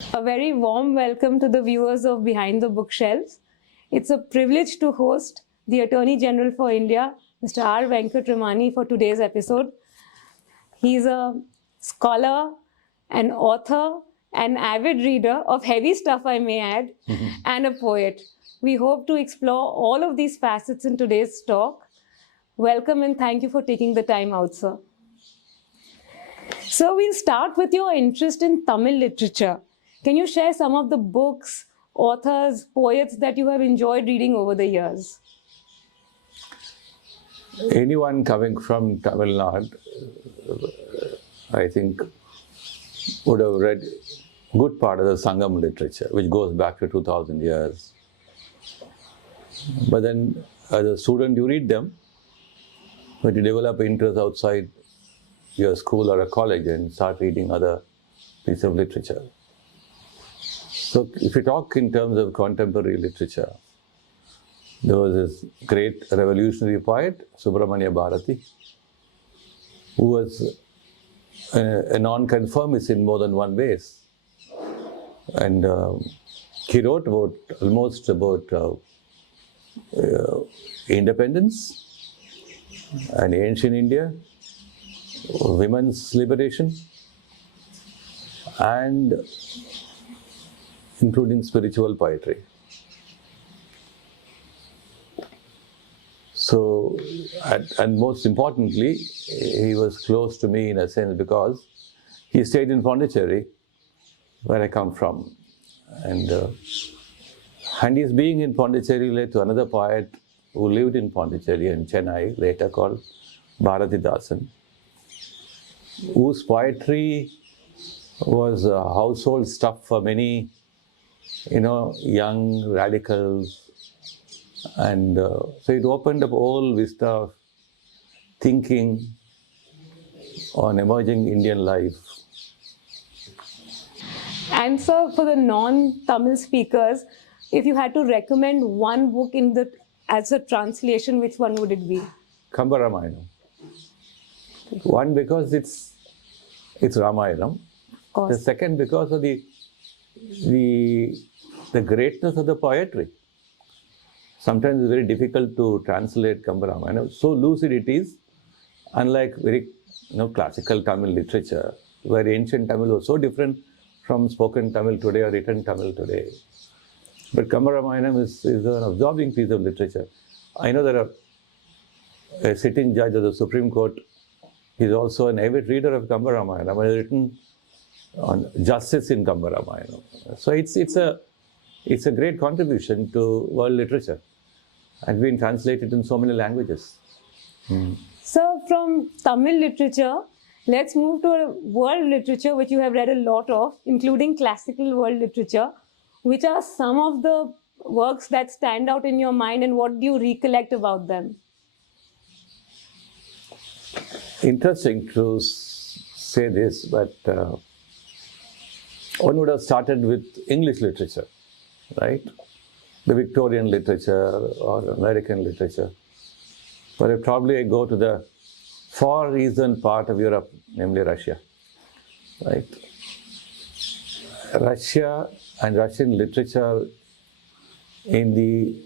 A very warm welcome to the viewers of Behind the Bookshelves. It's a privilege to host the Attorney General for India, Mr. R. Venkataramani, for today's episode. He's a scholar, an author, an avid reader of heavy stuff, I may add, and a poet. We hope to explore all of these facets in today's talk. Welcome and thank you for taking the time out, sir. So we'll start with your interest in Tamil literature. Can you share some of the books, authors, poets that you have enjoyed reading over the years? Anyone coming from Tamil Nadu, I think, would have read good part of the Sangam literature, which goes back to 2000 years. But then, as a student, you read them, but you develop interest outside your school or a college and start reading other pieces of literature. So, if you talk in terms of contemporary literature, there was this great revolutionary poet, Subramanya Bharati, who was a non-conformist in more than one ways. And he wrote almost about independence and ancient India, women's liberation, and including spiritual poetry. So, and most importantly, he was close to me in a sense because he stayed in Pondicherry, where I come from. And his being in Pondicherry led to another poet who lived in Pondicherry in Chennai, later called Bharatidasan, whose poetry was household stuff for many, young radicals. And so it opened up a whole vista of thinking on emerging Indian life. And so for the non-Tamil speakers, if you had to recommend one book as a translation, which one would it be? Ramayana. One, because it's Ramayana. Of course. The second, because of the greatness of the poetry. Sometimes it's very difficult to translate Ramayana. So lucid it is, unlike very classical Tamil literature, where ancient Tamil was so different from spoken Tamil today or written Tamil today. But Ramayana is an absorbing piece of literature. I know that a sitting judge of the Supreme Court is also an avid reader of Ramayana, but has written on justice in Ramayana. So it's a great contribution to world literature and been translated in so many languages. So from Tamil literature, let's move to world literature, which you have read a lot of, including classical world literature. Which are some of the works that stand out in your mind and what do you recollect about them? Interesting to say this, but one would have started with English literature, right? The Victorian literature or American literature. But probably I go to the far eastern part of Europe, namely Russia, right? Russia and Russian literature in the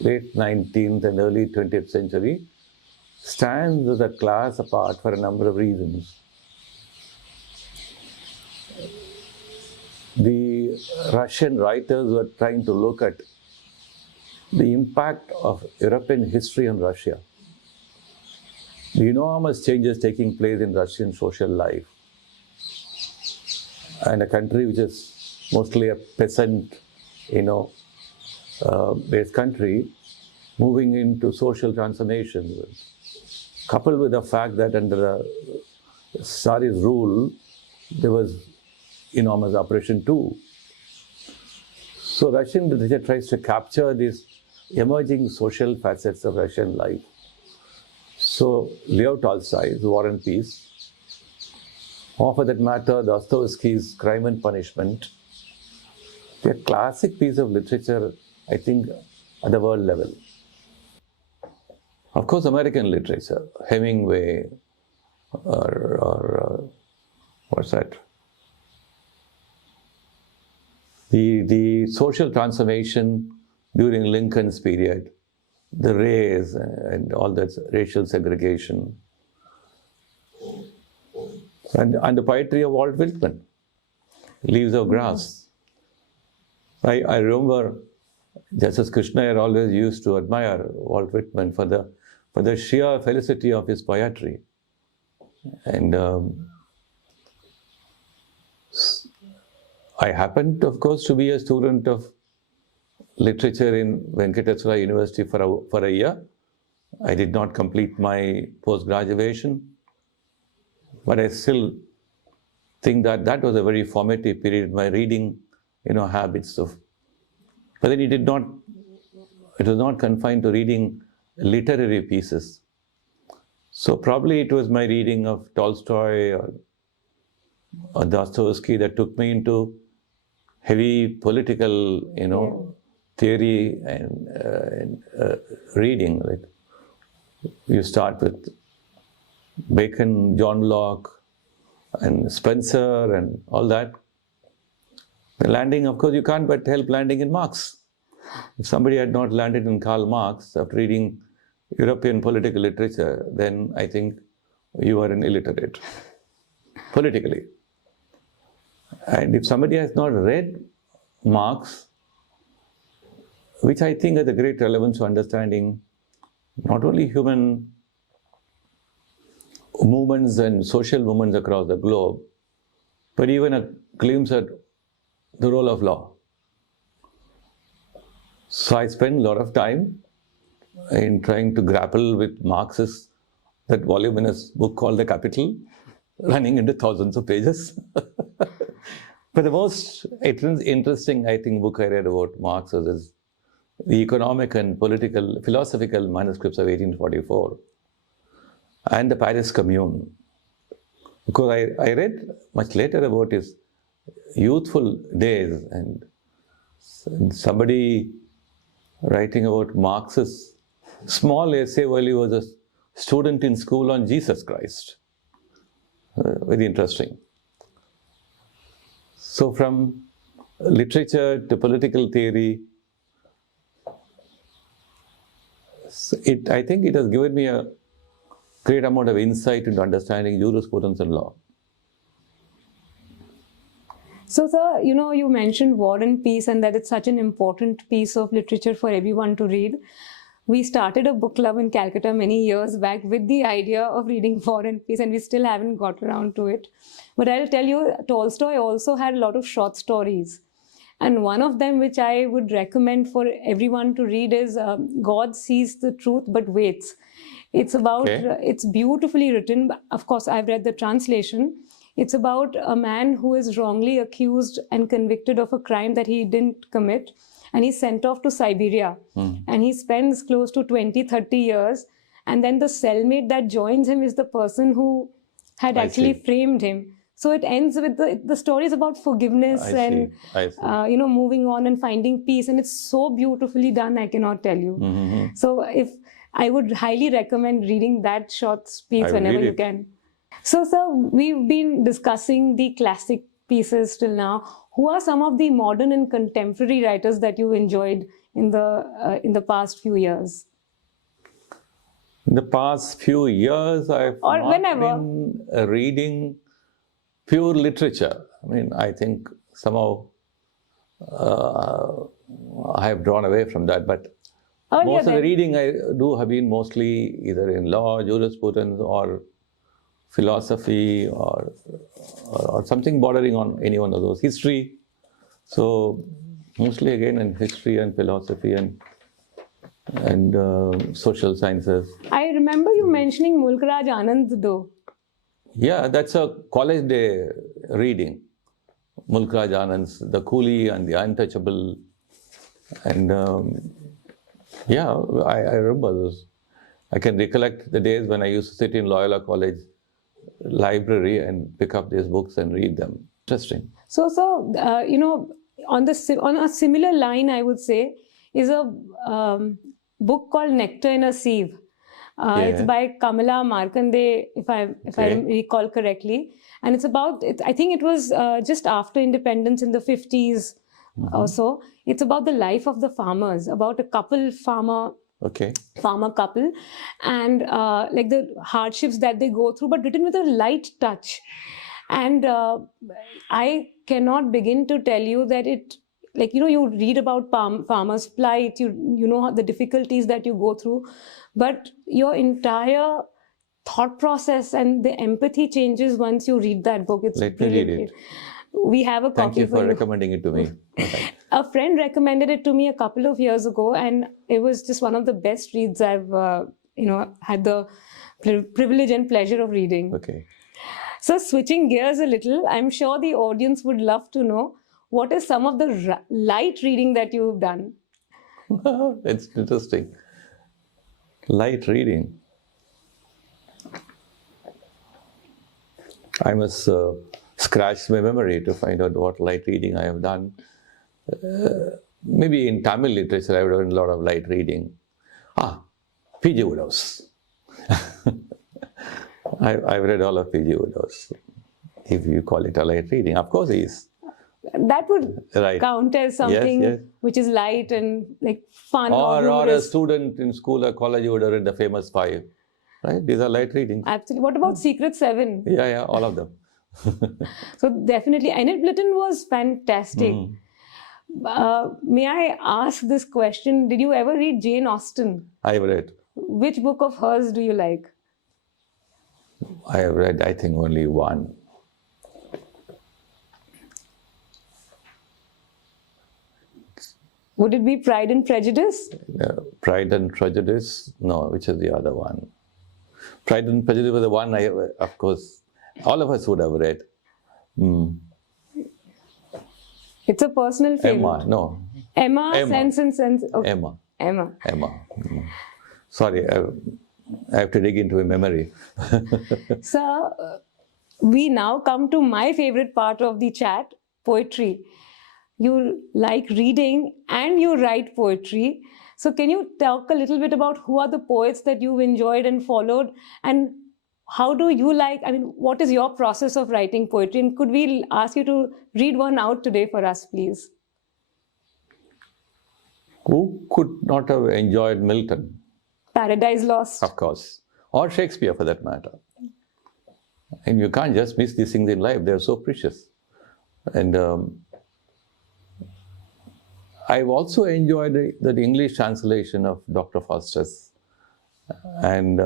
late 19th and early 20th century stands as a class apart for a number of reasons. The Russian writers were trying to look at the impact of European history on Russia, the enormous changes taking place in Russian social life, and a country which is mostly a peasant, based country, moving into social transformation, coupled with the fact that under Tsarist rule, there was enormous oppression too. So Russian literature tries to capture these emerging social facets of Russian life. So Leo Tolstoy's War and Peace, or for that matter, Dostoevsky's Crime and Punishment, they're a classic piece of literature, I think, at the world level. Of course, American literature, Hemingway, or what's that? the social transformation during Lincoln's period, the race and all that racial segregation, and the poetry of Walt Whitman, Leaves of Grass. I remember Justice Krishna always used to admire Walt Whitman for the sheer felicity of his poetry. And I happened, of course, to be a student of literature in Venkataramani University for a year. I did not complete my post-graduation, but I still think that was a very formative period in my reading, habits of. But then it was not confined to reading literary pieces. So probably it was my reading of Tolstoy or Dostoevsky that took me into heavy political, theory and reading. Like you start with Bacon, John Locke, and Spencer, and all that. The landing, of course, you can't but help landing in Marx. If somebody had not landed in Karl Marx after reading European political literature, then I think you are an illiterate, politically. And if somebody has not read Marx, which I think has a great relevance to understanding not only human movements and social movements across the globe, but even a glimpse at the role of law. So I spent a lot of time in trying to grapple with Marx's, that voluminous book called The Capital, running into thousands of pages. But the most interesting, I think, book I read about Marx is the economic and political, philosophical manuscripts of 1844 and the Paris Commune. Because I read much later about his youthful days and somebody writing about Marx's small essay while he was a student in school on Jesus Christ. Very interesting. So from literature to political theory, I think it has given me a great amount of insight into understanding jurisprudence and law. So, sir, you mentioned War and Peace and that it's such an important piece of literature for everyone to read. We started a book club in Calcutta many years back with the idea of reading War and Peace, and we still haven't got around to it. But I'll tell you, Tolstoy also had a lot of short stories. And one of them, which I would recommend for everyone to read, is God Sees the Truth But Waits. It's about, it's beautifully written. Of course, I've read the translation. It's about a man who is wrongly accused and convicted of a crime that he didn't commit. And he's sent off to Siberia. And he spends close to 20-30 years. And then the cellmate that joins him is the person who had actually framed him. So it ends with the story is about forgiveness and moving on and finding peace. And it's so beautifully done, I cannot tell you. So if I would highly recommend reading that short piece whenever you can. So, sir, we've been discussing the classic pieces till now. Who are some of the modern and contemporary writers that you enjoyed in the past few years? In the past few years, I've been reading pure literature. I mean, I think somehow I have drawn away from that. But most of the reading I do have been mostly either in law, jurisprudence, or philosophy, or something bordering on any one of those. History. So mostly again in history and philosophy and social sciences. I remember you mentioning Mulk Raj Anand though. Yeah, that's a college day reading. Mulk Raj Anand's The Coolie and The Untouchable. And I remember those. I can recollect the days when I used to sit in Loyola College library and pick up these books and read them. Interesting. So, on a similar line, I would say, is a book called Nectar in a Sieve. It's by Kamala Markande, if I recall correctly. And it's about, I think it was just after independence in the 50s. also. It's about the life of the farmers, about a couple farmer couple, and like the hardships that they go through, but written with a light touch. And I cannot begin to tell you that it, like, you read about farmers' plight, you know the difficulties that you go through, but your entire thought process and the empathy changes once you read that book. It's Let me read brilliant. it. We have a copy. Thank you for recommending it to me. Okay. A friend recommended it to me a couple of years ago, and it was just one of the best reads I've had the privilege and pleasure of reading. Okay. So switching gears a little, I'm sure the audience would love to know what is some of the light reading that you've done. It's interesting. Light reading. I must scratch my memory to find out what light reading I have done. Maybe in Tamil literature, I have done a lot of light reading. P.G. Wodehouse. I've read all of P.G. Wodehouse, if you call it a light reading. Of course, he is. That would count as something which is light and like fun. Or a student in school or college would have read the famous 5. Right? These are light readings. Absolutely. What about Secret 7? Yeah, all of them. So definitely, Annette Blyton was fantastic. May I ask this question? Did you ever read Jane Austen? I have read. Which book of hers do you like? I have read, I think, only one. Would it be Pride and Prejudice? Pride and Prejudice? No, which is the other one? Pride and Prejudice was the one of course, all of us would have read. It's a personal favorite. Emma. Sense and Sense. Okay. Emma. Sorry, I have to dig into my memory. So, we now come to my favorite part of the chat, poetry. You like reading and you write poetry. So can you talk a little bit about who are the poets that you've enjoyed and followed, and how do you what is your process of writing poetry? And could we ask you to read one out today for us, please? Who could not have enjoyed Milton? Paradise Lost. Of course. Or Shakespeare, for that matter. And you can't just miss these things in life. They're so precious. And I've also enjoyed the English translation of Dr. Faustus. And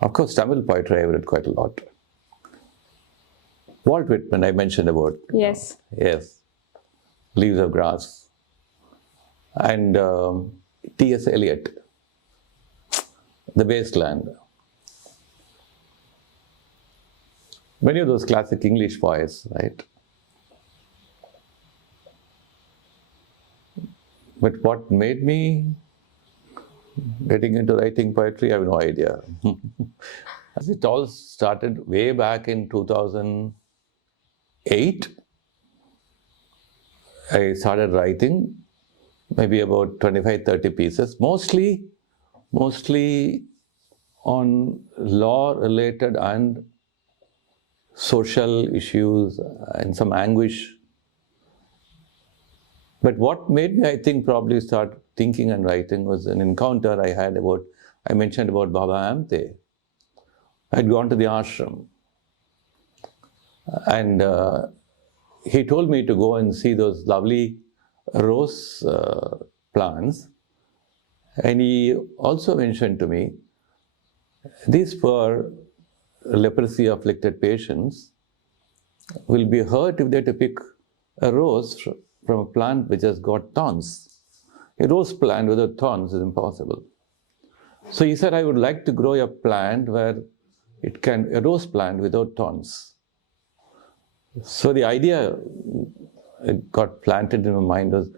of course, Tamil poetry I've read quite a lot. Walt Whitman, I mentioned about. Yes. Yes. Leaves of Grass. And T.S. Eliot, The Wasteland. Many of those classic English poets, right? But what made me getting into writing poetry, I have no idea. As it all started way back in 2008, I started writing maybe about 25-30 pieces, mostly on law-related and social issues and some anguish. But what made me, I think, probably start thinking and writing was an encounter I had I mentioned about Baba Amte. I'd gone to the ashram. And he told me to go and see those lovely rose plants. And he also mentioned to me, these poor leprosy-afflicted patients will be hurt if they have to pick a rose from a plant which has got thorns. A rose plant without thorns is impossible. So he said, I would like to grow a plant where a rose plant without thorns. So the idea got planted in my mind was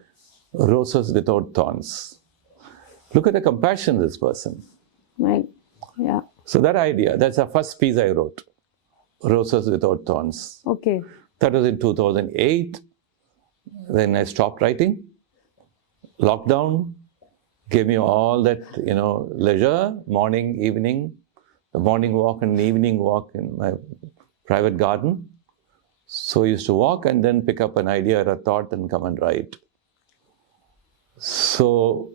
roses without thorns. Look at the compassion of this person. Right, yeah. So that idea, that's the first piece I wrote, Roses Without Thorns. Okay. That was in 2008. Then I stopped writing. Lockdown gave me all that, leisure, morning, evening, the morning walk and the evening walk in my private garden. So I used to walk and then pick up an idea or a thought and come and write. So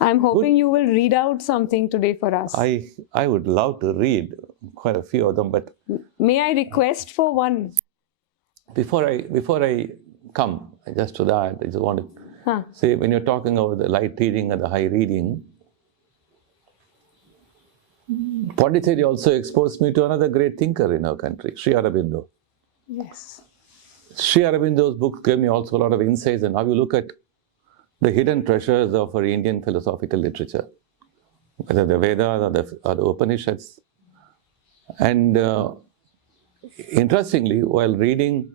I'm hoping you will read out something today for us. I would love to read quite a few of them, but May I request for one? before I come just to that, I just want to say, when you're talking about the light reading and the high reading, Pondicherry also exposed me to another great thinker in our country, Sri Aurobindo. Yes. Sri Aurobindo's books gave me also a lot of insights on how you look at the hidden treasures of our Indian philosophical literature, whether the Vedas or the Upanishads. And interestingly, while reading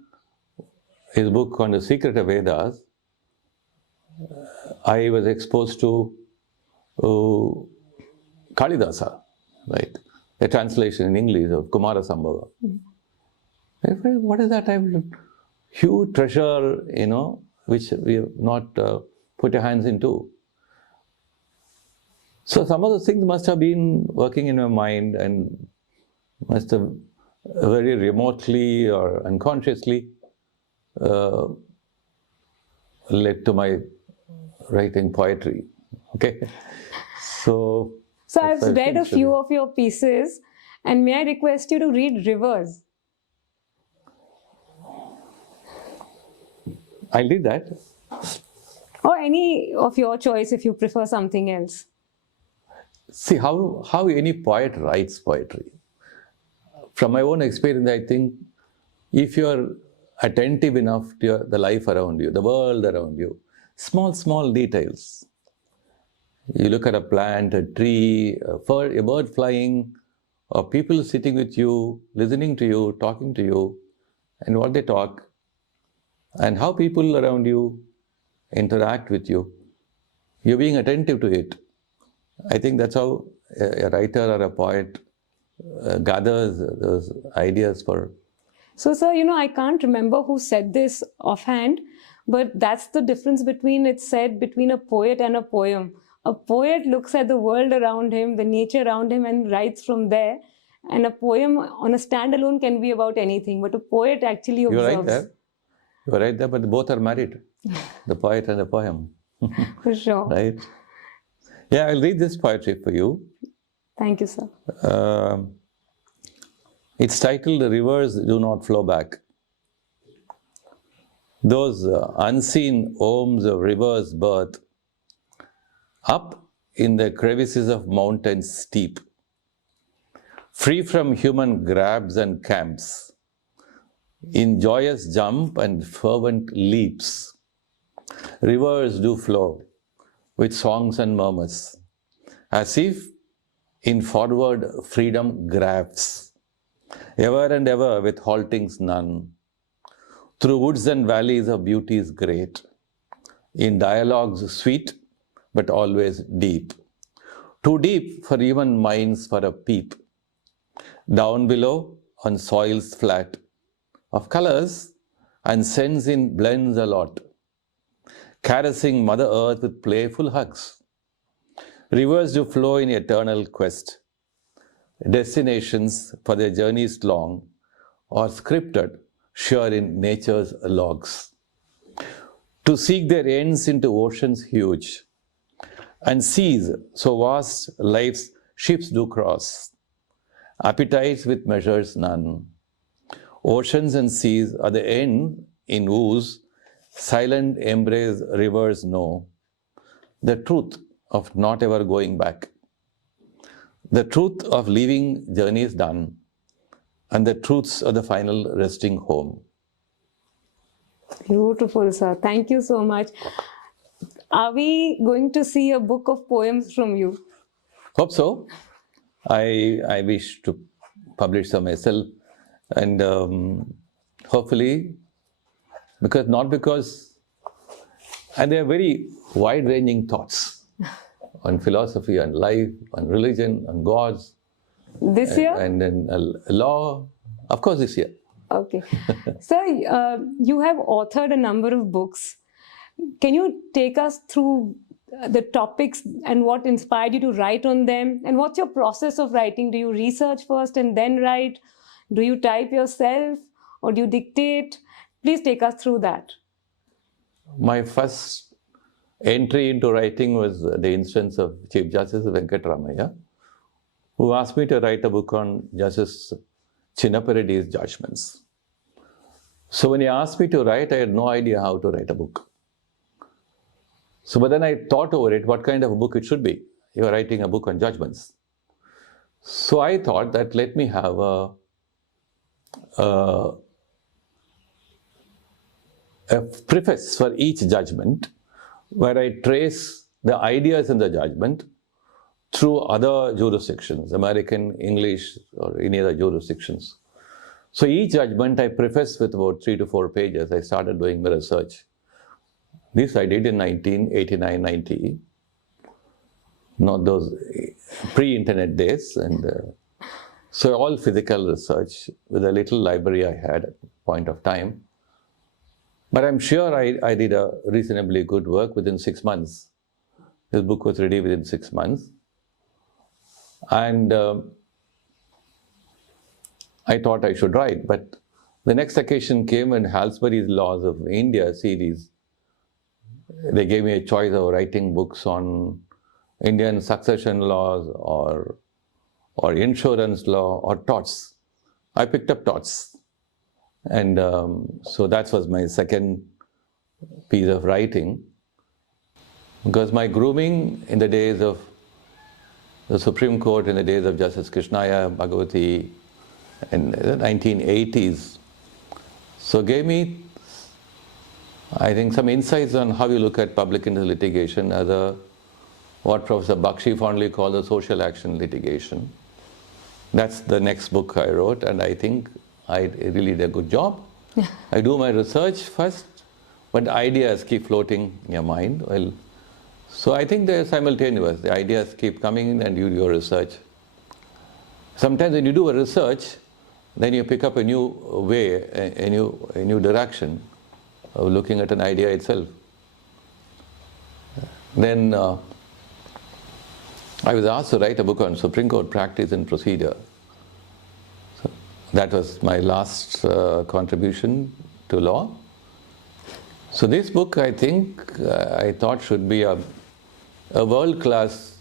his book on the secret of Vedas, I was exposed to Kalidasa, right? A translation in English of Kumara Sambhava. What is that? Huge treasure, which we have not put our hands into. So some of those things must have been working in my mind and must have very remotely or unconsciously led to my writing poetry. Okay, so I've read a few of your pieces, and may I request you to read Rivers? I'll read that. Or any of your choice if you prefer something else. See how any poet writes poetry. From my own experience, I think if you're attentive enough to the life around you, the world around you, small details. You look at a plant, a tree, a bird flying, or people sitting with you, listening to you, talking to you, and what they talk, and how people around you interact with you. You're being attentive to it. I think that's how a writer or a poet gathers those ideas for. So, sir, I can't remember who said this offhand, but that's the difference between a poet and a poem. A poet looks at the world around him, the nature around him, and writes from there. And a poem on a standalone can be about anything, but a poet actually observes. You're right there, but both are married, the poet and the poem. For sure. Right? Yeah, I'll read this poetry for you. Thank you, sir. It's titled, "Rivers Do Not Flow Back." Those unseen ohms of rivers' birth, up in the crevices of mountains steep, free from human grabs and camps, in joyous jump and fervent leaps, rivers do flow with songs and murmurs, as if in forward freedom grabs, ever and ever with haltings none, through woods and valleys of beauties great, in dialogues sweet but always deep, too deep for even minds for a peep, down below on soils flat, of colors and scents in blends a lot, caressing Mother Earth with playful hugs. Rivers do flow in eternal quest. Destinations for their journeys long are scripted, sure in nature's logs. To seek their ends into oceans huge, and seas so vast life's ships do cross. Appetites with measures none. Oceans and seas are the end in whose silent embrace rivers know the truth of not ever going back, the truth of leaving journeys done, and the truths of the final resting home. Beautiful, sir. Thank you so much. Are we going to see a book of poems from you? Hope so. I wish to publish some myself, and hopefully, and they are very wide-ranging thoughts on philosophy, on life, on religion, on gods. This year? And then law, of course, this year. Okay. Sir, you have authored a number of books. Can you take us through the topics and what inspired you to write on them? And what's your process of writing? Do you research first and then write? Do you type yourself? or do you dictate? Please take us through that. My first entry into writing was the instance of Chief Justice Venkataramani, who asked me to write a book on Justice Chinnapareddy's judgments. So when he asked me to write, I had no idea how to write a book. So, but then I thought over it, what kind of a book it should be. You are writing a book on judgments. So I thought that let me have a preface for each judgment where I trace the ideas in the judgment through other jurisdictions, American, English, or any other jurisdictions. So each judgment I preface with about 3 to 4 pages. I started doing my research. This I did in 1989-90, not those pre-internet days. And so all physical research with a little library I had at point of time. But I'm sure I did a reasonably good work within 6 months. This book was ready within 6 months. And I thought I should write, but the next occasion came when Halsbury's Laws of India series. They gave me a choice of writing books on Indian succession laws or insurance law or torts. I picked up torts. And so that was my second piece of writing. Because my grooming in the days of the Supreme Court, in the days of Justice Krishnaya Bhagavati, in the 1980s, so gave me, I think, some insights on how you look at public interest litigation as what Professor Bakshi fondly called the social action litigation. That's the next book I wrote, and I think I really did a good job. I do my research first, but ideas keep floating in your mind. Well, so I think they're simultaneous. The ideas keep coming in and you do your research. Sometimes when you do a research, then you pick up a new way, a new direction of looking at an idea itself. Then I was asked to write a book on Supreme Court practice and procedure. So that was my last contribution to law. So this book, I think, I thought should be a world-class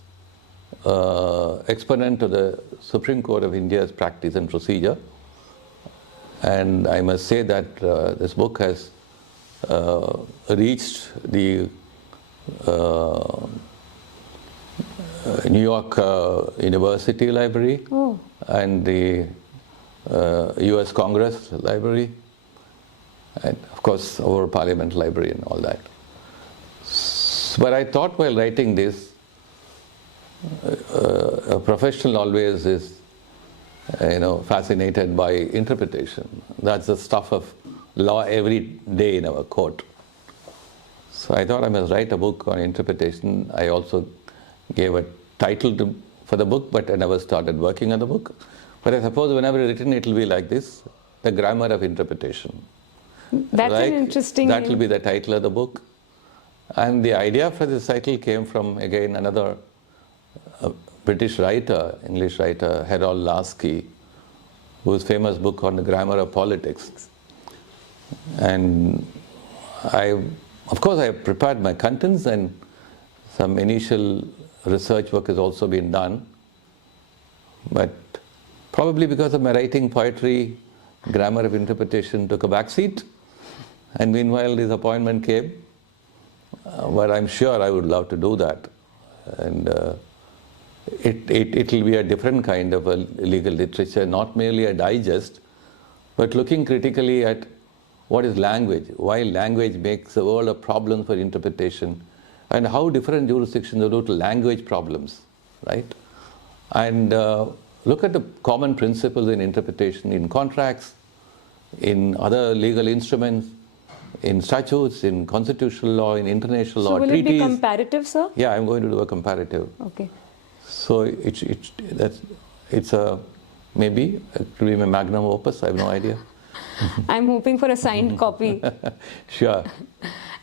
exponent of the Supreme Court of India's practice and procedure. And I must say that this book has reached the New York University Library and the US Congress Library, and of course our Parliament Library and all that. But I thought while writing this, a professional always is fascinated by interpretation. That's the stuff of law every day in our court. So I thought I must write a book on interpretation. I also gave a title for the book, but I never started working on the book. But I suppose whenever written, it will be like this: The Grammar of Interpretation. That's an interesting That will be the title of the book. And the idea for this title came from, again, another British writer, English writer, Harold Lasky, whose famous book on the grammar of politics. And of course, I prepared my contents, and some initial research work has also been done. But probably because of my writing poetry, grammar of interpretation took a backseat. And meanwhile, this appointment came. But I'm sure I would love to do that. And it will be a different kind of a legal literature, not merely a digest, but looking critically at what is language, why language makes a world of problems for interpretation, and how different jurisdictions do to language problems, right? And look at the common principles in interpretation in contracts, in other legal instruments, in statutes, in constitutional law, in international law, treaties. So will it be comparative, sir? Yeah, I'm going to do a comparative. Okay. So it's maybe it will be my magnum opus. I have no idea. I'm hoping for a signed copy. Sure.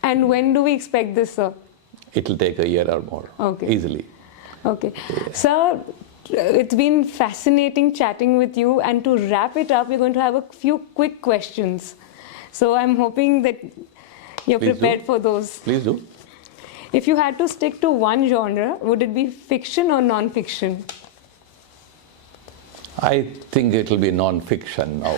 And when do we expect this, sir? It will take a year or more. Okay. Easily. Okay. Sir, It's been fascinating chatting with you, and to wrap it up, we're going to have a few quick questions. So I'm hoping that you're Please prepared do. for those. Please do. If you had to stick to one genre, would it be fiction or non-fiction? I think it will be non-fiction now.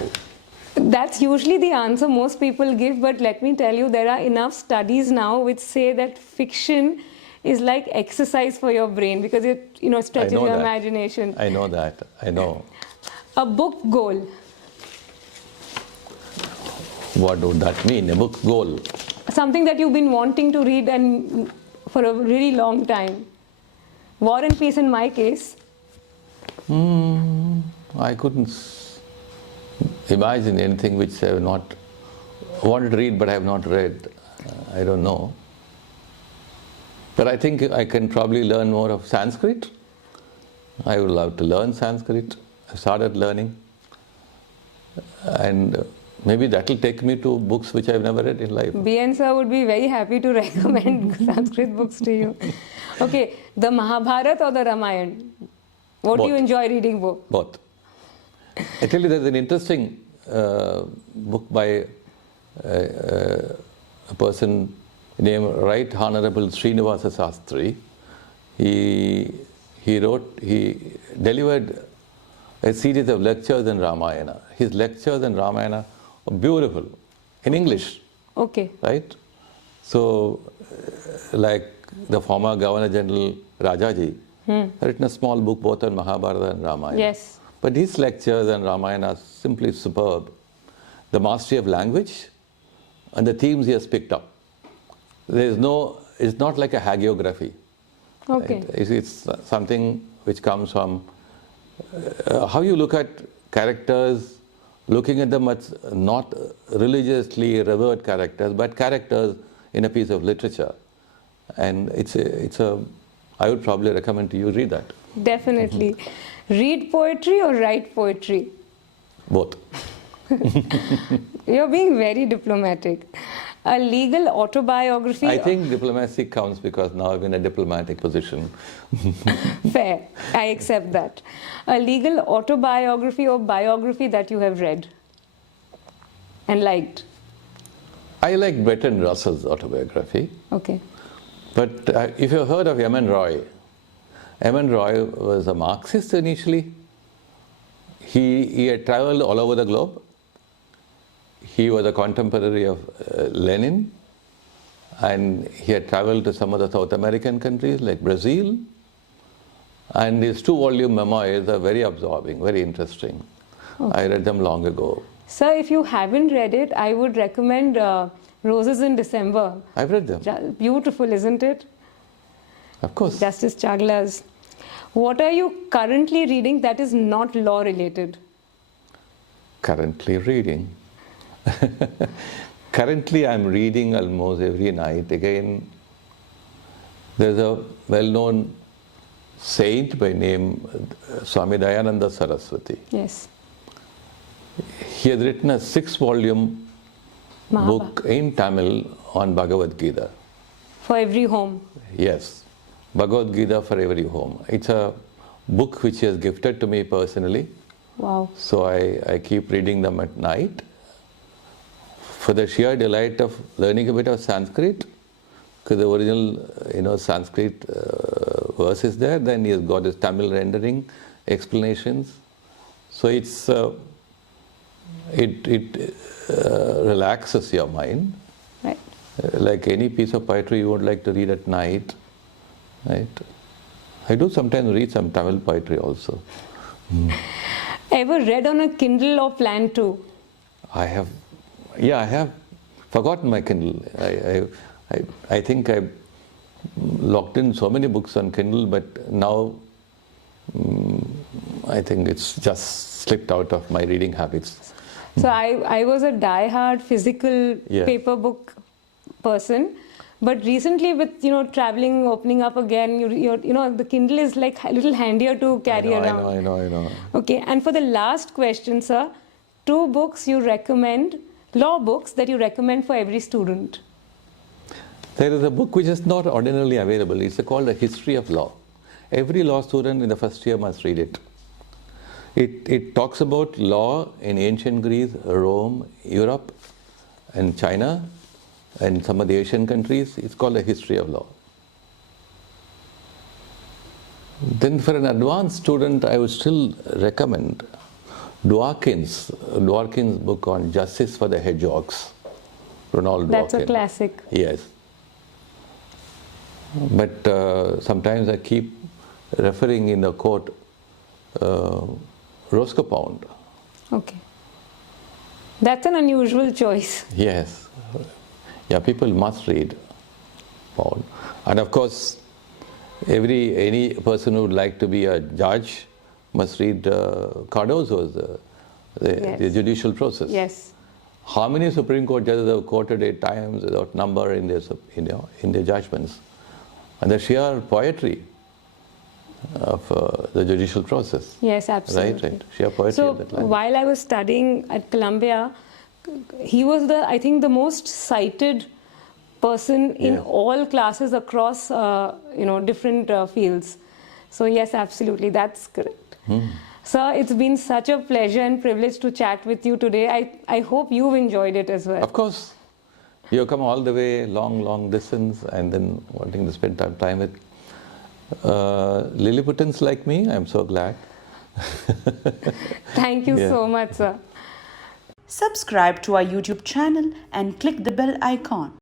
That's usually the answer most people give, but let me tell you, there are enough studies now which say that fiction is like exercise for your brain because it, stretches your that. imagination. I know that. I know. A book goal. What would that mean? A book goal? Something that you've been wanting to read and for a really long time. War and Peace in my case. I couldn't imagine anything which I have not wanted to read but I have not read. I don't know. But I think I can probably learn more of Sanskrit. I would love to learn Sanskrit. I started learning. And maybe that will take me to books which I have never read in life. BN sir would be very happy to recommend Sanskrit books to you. Okay, the Mahabharata or the Ramayana? What do you enjoy reading both? Both. I tell you, there's an interesting book by a person named Right Honorable Srinivasa Sastry. He delivered a series of lectures in Ramayana. His lectures in Ramayana are beautiful, in English. Okay. Right? So, like the former Governor General Rajaji, written a small book both on Mahabharata and Ramayana. Yes. But his lectures on Ramayana are simply superb. The mastery of language and the themes he has picked up. It's not like a hagiography. Okay. Right? It's something which comes from how you look at characters, looking at them as not religiously revered characters, but characters in a piece of literature. And I would probably recommend to you read that. Definitely. Read poetry or write poetry? Both. You're being very diplomatic. A legal autobiography? I think diplomacy counts because now I'm in a diplomatic position. Fair. I accept that. A legal autobiography or biography that you have read and liked? I like Bertrand Russell's autobiography. Okay. But if you've heard of M.N. Roy was a Marxist initially. He had traveled all over the globe. He was a contemporary of Lenin, and he had traveled to some of the South American countries like Brazil. And his 2-volume memoirs are very absorbing, very interesting. Okay. I read them long ago. Sir, if you haven't read it, I would recommend Roses in December. I've read them. Beautiful, isn't it? Of course. Justice Chagla's. What are you currently reading that is not law related? Currently reading. Currently I'm reading almost every night. Again, there's a well-known saint by name Swami Dayananda Saraswati. Yes. He has written a 6-volume book in Tamil on Bhagavad Gita. For every home. Yes. Bhagavad Gita for every home. It's a book which he has gifted to me personally. Wow. So I keep reading them at night for the sheer delight of learning a bit of Sanskrit, because the original Sanskrit verse is there, then he has got his Tamil rendering, explanations. So it relaxes your mind. Right. Like any piece of poetry you would like to read at night. Right? I do sometimes read some Tamil poetry also. Ever read on a Kindle or plan to? I have forgotten my Kindle. I think I locked in so many books on Kindle, but now I think it's just slipped out of my reading habits. So I was a die-hard physical paper book person. But recently, with traveling, opening up again, the Kindle is like a little handier to carry around. I know. Okay, and for the last question, sir, 2 books you recommend, law books that you recommend for every student. There is a book which is not ordinarily available. It's called A History of Law. Every law student in the first year must read it. It talks about law in ancient Greece, Rome, Europe, and China, and some of the Asian countries. It's called a history of law. Then for an advanced student, I would still recommend Dworkin's book on Justice for the Hedgehogs. Ronald Dworkin. That's a classic. Yes. But sometimes I keep referring in the court Roscoe Pound. Okay. That's an unusual choice. Yes. Yeah, people must read Pound. And of course, any person who would like to be a judge must read Cardozo's the judicial process. Yes. How many Supreme Court judges have quoted it times without number in their judgments? And the sheer poetry of the judicial process. Yes, absolutely. Right. Sheer poetry So of that language. while I was studying at Columbia, he was I think the most cited person in all classes across different fields. So yes, absolutely, that's correct. Sir, it's been such a pleasure and privilege to chat with you today. I hope you've enjoyed it as well. Of course. You come all the way, long distance, and then wanting to spend time with Lilliputans like me. I'm so glad. Thank you so much, sir. Subscribe to our YouTube channel and click the bell icon.